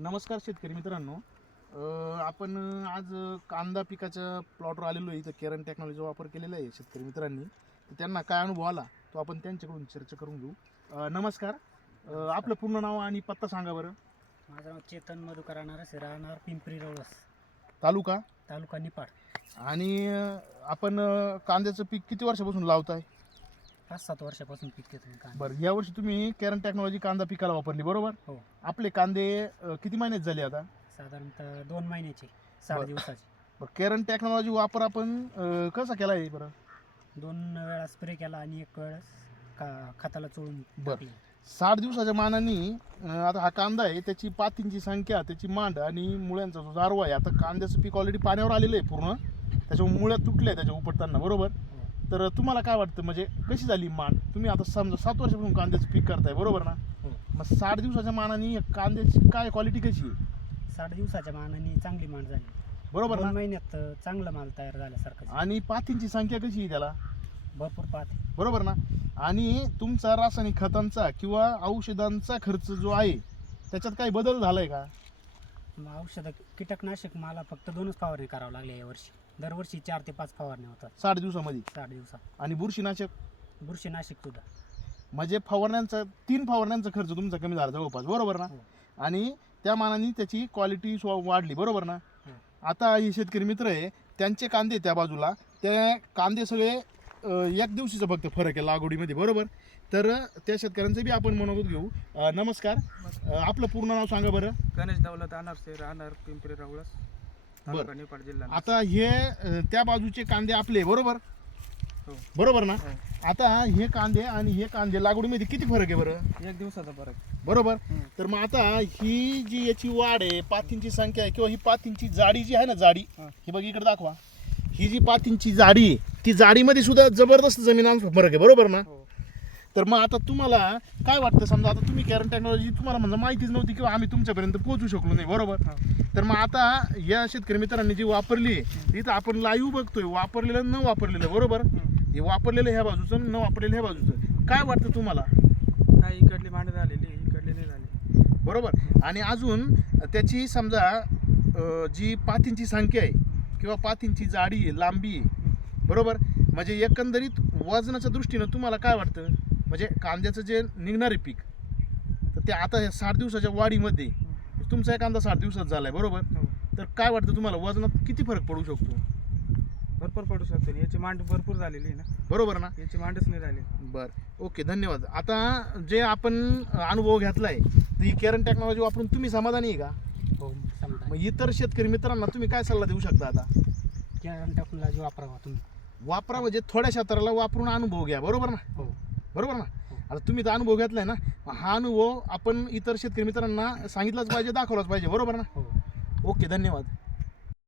नमस्कार शेतकरी मित्रांनो. अं, आपण आज कांदा पिकाच्या प्लॉटवर आलेलो आहे. इथं केरन टेक्नॉलॉजी वापर केलेला आहे शेतकरी मित्रांनी. तर त्यांना काय अनुभव आला तो आपण त्यांच्याकडून चर्चा करून घेऊ. अं, नमस्कार. अं, आपलं पूर्ण नाव आणि पत्ता सांगा बरं. माझं नाव चेतन मधुकर राहणार राहणार पिंपरी रवळस. तालुका? तालुका निपाड आणि अं, आपण अं, कांद्याचं पीक किती वर्षापासून लावताय? पाच सात वर्षापासून तुम्ही कांदा बरं यावर्षी तुम्ही केरन टेक्नॉलॉजी कांदा पिकाला वापरली बरोबर हो. आपले कांदे अं, किती महिन्यात झाले आता साधारणतः दोन महिन्याचे सात बरं. दिवसाचे बरं केरन टेक्नॉलॉजी वापर आपण अं, कसा केला आहे बरं दोन वेळा स्प्रे केला आणि एक वेळेस का खताला चोळून बरं. टाकले. साठ दिवसाच्या मानाने अं, आता हा कांदा आहे त्याची पातींची संख्या त्याची मांड आणि मुळ्यांचा जो जारवा आहे आता कांद्याचं पीक ऑलरेडी पाण्यावर आलेलं आहे पूर्ण त्याच्यामुळे मुळ्या तुटल्या त्याच्या उपटताना बरोबर हो. तर तुम्हाला काय वाटतं? म्हणजे कशी झाली मांड तुम्ही आता समजा सात वर्षापासून कांद्याचं पीक करताय बरोबर ना? हो. मग साठ दिवसाच्या मानाने कांद्याची काय क्वालिटी कशी आहे? साठ दिवसाच्या मानाने चांगली मांड झाली. बरोबर दोन ना? महिन्यात चांगला माल तयार झाल्यासारखं झालं. आणि पातींची संख्या कशी आहे त्याला? भरपूर पाहते बरोबर ना? आणि तुमचा रासायनिक खतांचा किंवा औषधांचा खर्च जो आहे त्याच्यात काही बदल झालाय का? मग औषधं कीटकनाशक मला फक्त दोनच फवारणी करावं लागले यावर्षी दरवर्षी चार ते पाच फवारण्या होतात. साठ दिवसामध्ये? साठ दिवसात. आणि बुरशीनाशक? बुरशीनाशक सुद्धा. म्हणजे फवारण्यांचा तीन फवारण्यांचा खर्च तुमचा कमी झाला जवळपास बरोबर ना? हो. आणि त्या मानाने त्याची क्वालिटी वाढली बरोबर ना? हो. आता हे शेतकरी मित्र आहे त्यांचे कांदे त्या बाजूला. त्या कांदे सगळे अं, एक दिवशीचा फक्त फरक आहे लागवडीमध्ये बरोबर? तर त्या शेतकऱ्यांचं बी आपण मनोगत घेऊ. अं, नमस्कार. अं, आपलं पूर्ण नाव सांगा बरं. गणेश दौलत अनारसे राहणार पिंपरी रावळस. तालुका निपाड जिल्हा आता हे अं, त्या बाजूचे कांदे आपले बरोबर? हो. बरोबर ना? हो. आता हे कांदे आणि हे कांदे लागवडीमध्ये किती फरक आहे बरं? एक दिवसाचा फरक. बरोबर? हम्म. तर मग आता ही जी याची वाढ आहे पातींची संख्या आहे किंवा ही पातींची जाडी जी आहे ना जाडी हा. ही बघ इकडे दाखवा. ही जी पातींची जाडी आहे ती जाडीमध्ये सुद्धा जबरदस्त जमिनांचा फरक आहे बरोबर ना? हो. तर मग आता तुम्हाला काय वाटतं? समजा आता तुम्ही कॅरन टेक्नॉलॉजी तुम्हाला म्हणजे माहितीच नव्हती किंवा आम्ही तुमच्यापर्यंत पोहोचू शकलो नाही बरोबर. तर मग आता या शेतकरी मित्रांनी जी वापरली आहे, इथं आपण लाईव्ह बघतोय वापरलेलं न वापरलेलं बरोबर. हे वापरलेलं ह्या बाजूचं न वापरलेलं ह्या बाजूचं. काय वाटतं तुम्हाला? काही इकडली मांड झालेली इकडली नाही झाली. बरोबर? आणि अजून त्याची समजा जी पातींची संख्या आहे किंवा पातींची जाडी आहे लांबी आहे बरोबर? म्हणजे एकंदरीत वजनाच्या दृष्टीनं तुम्हाला काय वाटतं? म्हणजे कांद्याचं जे निघणारे पीक तर ते आता या साठ दिवसाच्या वाढीमध्ये तुमचा एक कांदा साठ दिवसात झालाय बरोबर? हो. तर काय वाटतं तुम्हाला वजनात किती फरक पडू शकतो? भरपूर पडू शकते याची मांड भरपूर झालेली आहे ना. बरोबर ना? याची मांडच नाही झाली. बर. ओके धन्यवाद. आता जे आपण अनुभव घेतलाय तर ही केरन टेक्नॉलॉजी वापरून तुम्ही समाधानी आहे का? हो समजा मग इतर शेतकरी मित्रांना तुम्ही काय सल्ला देऊ शकता आता? केरन टेक्नॉलॉजी वापरावा तुम्ही. वापरा म्हणजे थोड्या क्षेत्राला वापरून अनुभव घ्या बरोबर ना? हो. बरोबर ना? आता तुम्ही तर अनुभव घेतलाय ना? हा अनुभव आपण इतर शेतकरी मित्रांना सांगितलाच पाहिजे दाखवलाच पाहिजे. बरोबर ना? हो. ओके धन्यवाद.